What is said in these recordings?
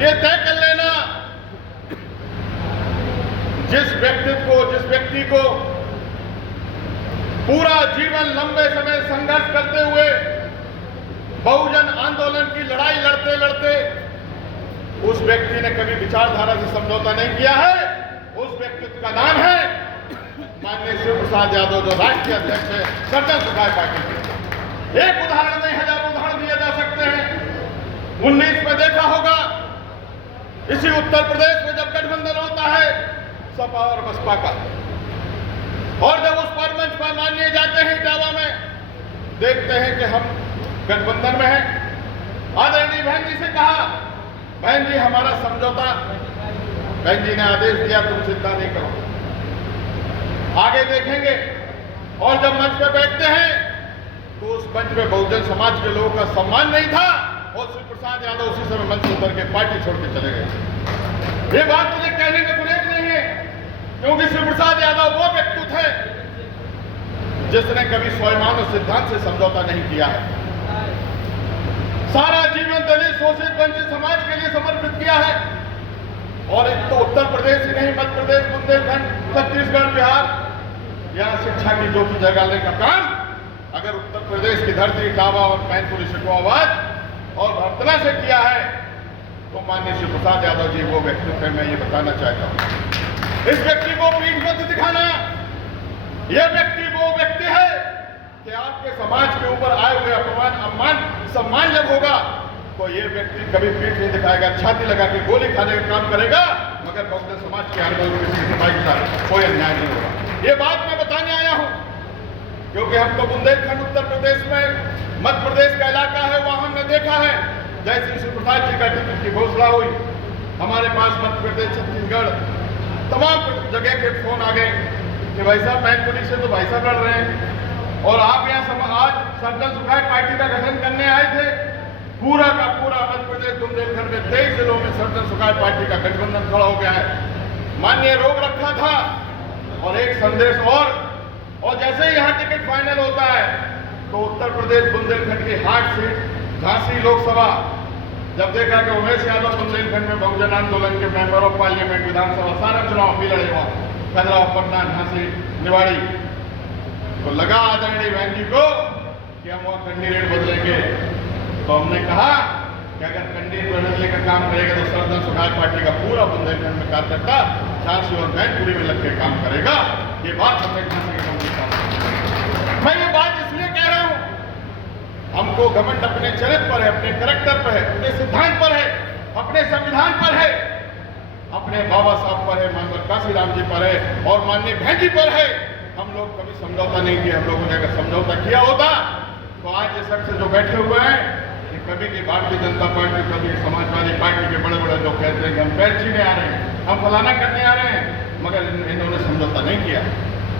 ये तय कर लेना, जिस व्यक्ति को पूरा जीवन लंबे समय संघर्ष करते हुए बहुजन आंदोलन की लड़ाई लड़ते लड़ते उस व्यक्ति ने कभी विचारधारा से समझौता नहीं किया है, उस व्यक्तित्व का नाम है माननीय शिव प्रसाद यादव, जो राष्ट्रीय अध्यक्ष है सर्जन सुखाय पार्टी के। एक उदाहरण नहीं, हजारों उदाहरण दिए जा सकते हैं। 19 में देखा होगा, इसी उत्तर प्रदेश में जब गठबंधन होता है सपा और बसपा का, और जब उस पर मंच पर माननीय जाते हैं इटावा में, देखते हैं कि हम गठबंधन में हैं। आदरणीय बहन जी से कहा, बहन जी हमारा समझौता, बहन जी ने आदेश दिया तुम चिंता नहीं करो, आगे देखेंगे। और जब मंच पे बैठते हैं तो उस मंच पे बहुजन समाज के लोगों का सम्मान नहीं था, और शिव प्रसाद यादव उसी समय मंच उतर के पार्टी छोड़ के चले गए। ये बात मुझे कहने में गुरेज नहीं है, क्योंकि शिव प्रसाद यादव वो व्यक्तित्व है जिसने कभी स्वाभिमान और सिद्धांत से समझौता नहीं किया है। सारा जीवन दलित शोषित वंचित समाज के लिए समर्पित किया है, और एक तो उत्तर प्रदेश ही नहीं, मध्य प्रदेश, बुंदेलखंड, छत्तीसगढ़, बिहार, यहाँ शिक्षा की ज्योति जगाने का काम अगर उत्तर प्रदेश की धरती इटावा और मैनपुरी शिकोहाबाद और भरतना से किया है, तो माननीय शिव प्रसाद यादव जी वो व्यक्तित्व है। मैं ये बताना चाहता हूँ, इस व्यक्ति को पीठ मत दिखाना। यह व्यक्ति वो व्यक्ति है कि आपके समाज के ऊपर आए हुए अपमान, सम्मान, सम्मान जब होगा तो ये व्यक्ति कभी पीठ नहीं दिखाएगा, छाती लगा के गोली खाने का काम करेगा, मगर बहुजन समाज के आंदोलन किसी समाज के साथ कोई अन्याय नहीं होगा। ये बात मैं बताने आया हूँ, क्योंकि हमको बुंदेलखंड उत्तर प्रदेश में मध्य प्रदेश का इलाका है, वहां हमने देखा है जैसे शिव प्रसाद जी का टिकट की घोषणा हुई, हमारे पास मध्य प्रदेश, छत्तीसगढ़, तमाम जगह के फोन आ गए कि भाई साहब मैनपुरी से तो भाई साहब लड़ रहे हैं, और आप यहाँ आज सर्जन सुखाय पार्टी का गठन करने आए थे। पूरा का पूरा मध्य प्रदेश बुंदेलखंड में 23 जिलों में सर्जन सुखाय पार्टी का गठबंधन खड़ा हो गया है। माननीय रोक रखा था, और एक संदेश और जैसे ही यहाँ टिकट फाइनल होता है तो उत्तर प्रदेश बुंदेलखंड की हार्ट सीट झांसी लोकसभा, जब देखा कि उमेश यादव बुंदेलखंड में बहुजन आंदोलन के मेंबर ऑफ पार्लियामेंट, विधानसभा सारा चुनाव भी लड़े हुआ, खजुराहो, पटना, झांसी, निवाड़ी, तो लगा आदरणीय बहन जी को कि हम वहाँ कैंडिडेट बदलेंगे। तो हमने कहा कि अगर कैंडिडेट बदलने का काम करेगा तो सर्जन सुखाय पार्टी का पूरा बुंदेलखंड में कार्यकर्ता झांसी और मैनपुरी में लग के काम करेगा। ये बात हमने झांसी के कमिटी साहब, मैं ये बात इसलिए कह रहा हूँ, हमको घमंड अपने चरित्र पर है, अपने कैरेक्टर पर है, अपने सिद्धांत पर है, अपने संविधान पर है, अपने बाबा साहब पर है, मानवर काशीराम जी पर है, और माननीय बहन जी पर है। हम लोग कभी समझौता नहीं किया। हम लोगों ने अगर समझौता किया होता तो आज ये शख्स जो बैठे हुए हैं, कभी की भारतीय जनता पार्टी, कभी समाजवादी पार्टी के बड़े बड़े लोग कहते हैं कि हम पैर छीने आ रहे हैं, हम फलाना करने आ रहे हैं, मगर इन्होंने समझौता नहीं किया।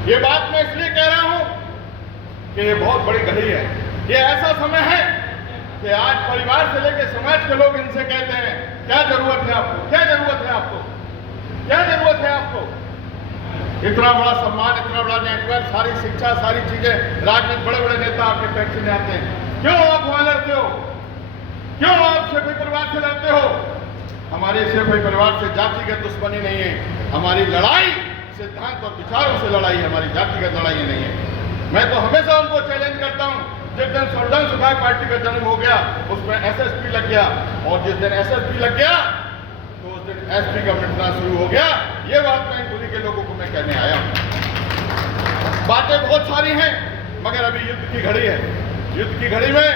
ये बात मैं इसलिए कह रहा हूं कि ये बहुत बड़ी घड़ी है। ये ऐसा समय है कि आज परिवार से लेकर समाज के लोग इनसे कहते हैं क्या जरूरत है आपको, क्या जरूरत है आपको, क्या जरूरत है आपको। इतना बड़ा सम्मान, इतना बड़ा नेटवर्क, सारी शिक्षा, सारी चीजें, राजनीतिक बड़े बड़े नेता आपके पैर में आते हैं, क्यों आप वहां लड़ते हो, क्यों आप शेफी परिवार से लड़ते हो। हमारे शेफी परिवार से जातिगत दुश्मनी नहीं है, हमारी लड़ाई सिद्धांत और विचारों से लड़ाई है, हमारी जातिगत लड़ाई नहीं है। मैं तो हमेशा उनको चैलेंज करता हूं, जिस दिन सर्जन सुखाय पार्टी का जन्म हो गया उसमें एसएसपी लग गया, और जिस दिन एसएसपी लग गया तो उस दिन एसपी का मिटना शुरू हो गया। ये बात मैनपुरी के लोगों को मैं कहने आया हूं। बातें बहुत सारी हैं, मगर अभी युद्ध की घड़ी है। युद्ध की घड़ी में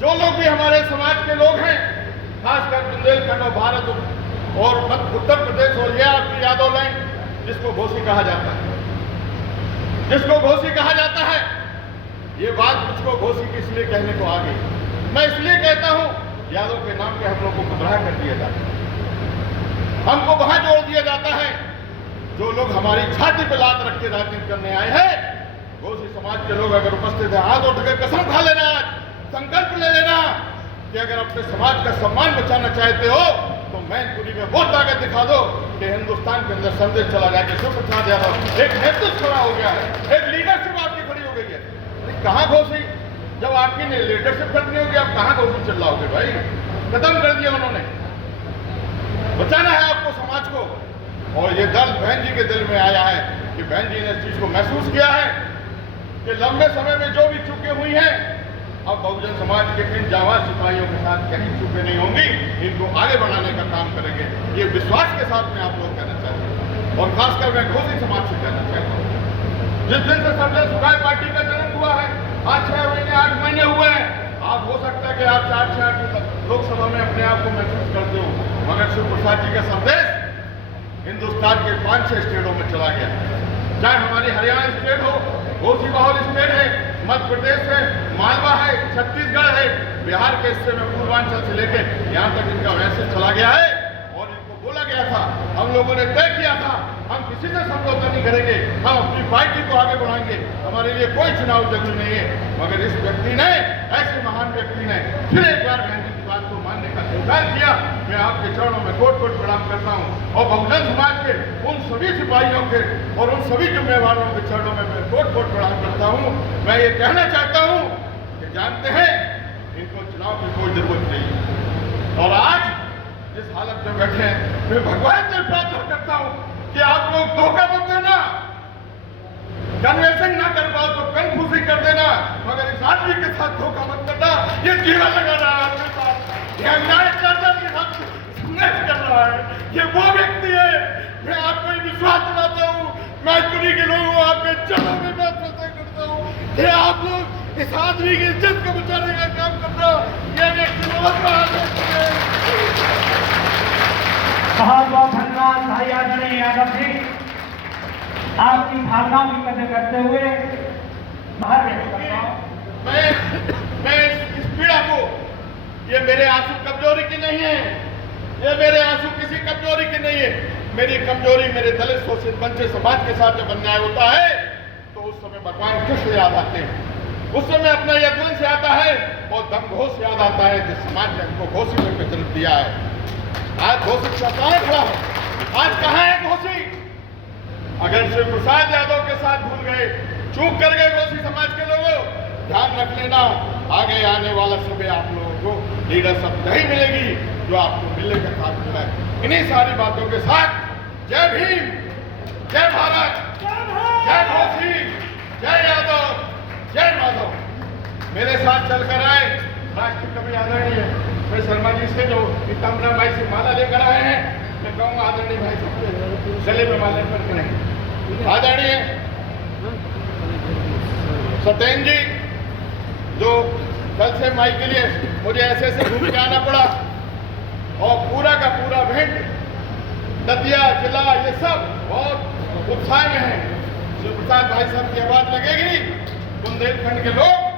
जो लोग भी हमारे समाज के लोग हैं, खासकर बुंदेलखंड और भारत और उत्तर प्रदेश और ये आपकी यादव लैंड, जिसको घोसी कहा जाता है, जिसको घोसी कहा जाता है, ये बात मुझको घोसी की इसलिए कहने को आ गई। मैं इसलिए कहता हूं, यादव के नाम पे हम लोगों को गुमराह कर दिया जाता है, हमको वहां जोड़ दिया जाता है। जो लोग हमारी छाती पर लात रख के राजनीति करने आए हैं, घोसी समाज के लोग अगर उपस्थित है, हाथ उठकर कसम खा लेना, संकल्प ले लेना कि अगर अपने समाज का सम्मान बचाना चाहते हो तो मैनपुरी में वो ताकत दिखा दो कि हिंदुस्तान के अंदर संदेश चला जाए कि शिव प्रसाद यादव एक नेतृत्व खड़ा हो गया है, एक लीडरशिप आपकी खड़ी हो गई है। कहाँ घोसी, जब आपकी लीडरशिप करनी होगी आप कहाँ घोसी चिल्लाओगे भाई, खत्म कर दिया उन्होंने। बचाना है आपको समाज को। और ये दर्द बहन जी के दिल में आया है कि बहन जी ने इस चीज को महसूस किया है कि लंबे समय में जो भी चूकें हुई हैं, अब बहुजन समाज के इन जाबाज सिपाहियों के साथ कहीं चूकें नहीं होंगी, इनको आगे बढ़ाने का काम करेंगे। ये विश्वास के साथ मैं आप लोग कहना चाहता हूँ, और खासकर मैं घोसी समाज से कहना चाहता हूँ। जिस दिन से सबसे सुखाए पार्टी का जन्म हुआ है, आज 6 महीने 8 महीने हुए हैं, आप हो सकता है कि आप 4 लोकसभा में अपने आप को महसूस करते हो, मगर शिव प्रसाद जी का संदेश हिंदुस्तान के 5-6 स्टेटों में चला गया। चाहे हमारी हरियाणा स्टेट हो, घोसी बाहुल स्टेट है, मध्य प्रदेश है, मालवा है, छत्तीसगढ़ है, बिहार के हिस्से में पूर्वांचल से लेकर यहाँ तक इनका मैसेज चला गया है। और इनको बोला गया था, हम लोगों ने तय किया था, हम किसी से समझौता नहीं करेंगे, हम अपनी पार्टी को आगे बढ़ाएंगे, हमारे लिए कोई चुनाव जरूरी नहीं है। मगर इस व्यक्ति ने, ऐसे महान व्यक्ति ने फिर एक बार बहन जी की बात को मानने का स्वीकार किया। मैं आपके चरणों में कोट कोट प्रणाम करता हूँ, और बहुजन समाज के उन सभी सिपाहियों के और उन सभी जिम्मेवारों के चरणों में मैं कोट कोट प्रणाम करता हूँ। मैं ये कहना चाहता हूँ कि जानते हैं इनको चुनाव की कोई जरूरत नहीं। और आज जिस हालत में बैठे हैं, मैं भगवान से प्रार्थना करता हूँ कि आप लोग धोखा मत देना, कन्वेंशन ना कर पाओ तो कन्फ्यूजिंग कर देना, मगर इस आदमी के साथ धोखा मत करना। ये जीवा लगा रहा है आपके साथ, ये अन्याय के साथ संघर्ष कर रहा है, ये वो व्यक्ति है। मैं आपको विश्वास दिलाता हूँ, मैं चुनी के लोगों को आपके चरणों में प्रार्थना करता हूँ कि आप लोग इस आदमी की इज्जत को बचाने का काम करना। ये व्यक्ति बहुत बहुत धन्यवाद भाई आदरणीय यादव जी, आपकी भावनाओं की कदर करते हुए बाहर व्यक्त करता हूं। मैं इस पीड़ा को, ये मेरे आंसू कमजोरी की नहीं है, ये मेरे आंसू किसी कमजोरी की नहीं है। मेरी कमजोरी मेरे दलित शोषित वंचित समाज के साथ जब अन्याय होता है तो उस समय भगवान कृष्ण याद आते हैं, उस समय अपना यज्ञ से आता है और दमघोष याद आता है जिस समाज ने हमको घोसी में जन्म दिया है। आज घोसी कहाँ खड़ा है, आज कहाँ है घोसी? अगर शिव प्रसाद यादव के साथ भूल गए, चूक कर गए घोसी समाज के लोगों, ध्यान रख लेना, आगे आने वाला समय आप लोगों को लीडरशिप नहीं मिलेगी जो आपको मिलने का साथ मिला है। इन्हीं सारी बातों के साथ जय भीम, जय भारत, जय घोसी, जय यादव, जय माधव। मेरे साथ चलकर आए राष्ट्रीय कवि आदरणीय मैं शर्मा जी से, जो पिताम्बरा भाई से माला लेकर आए हैं, मैं कहूँगा आदरणीय भाई सबसे गले में माला पर करें। आदरणीय सत्येंद्र जी, जो कल से माई के लिए मुझे ऐसे घूम के आना पड़ा, और पूरा का पूरा भिंड, दतिया जिला, ये सब बहुत उत्साह में है। शिव प्रसाद भाई साहब की आवाज लगेगी, बुंदेलखंड के लोग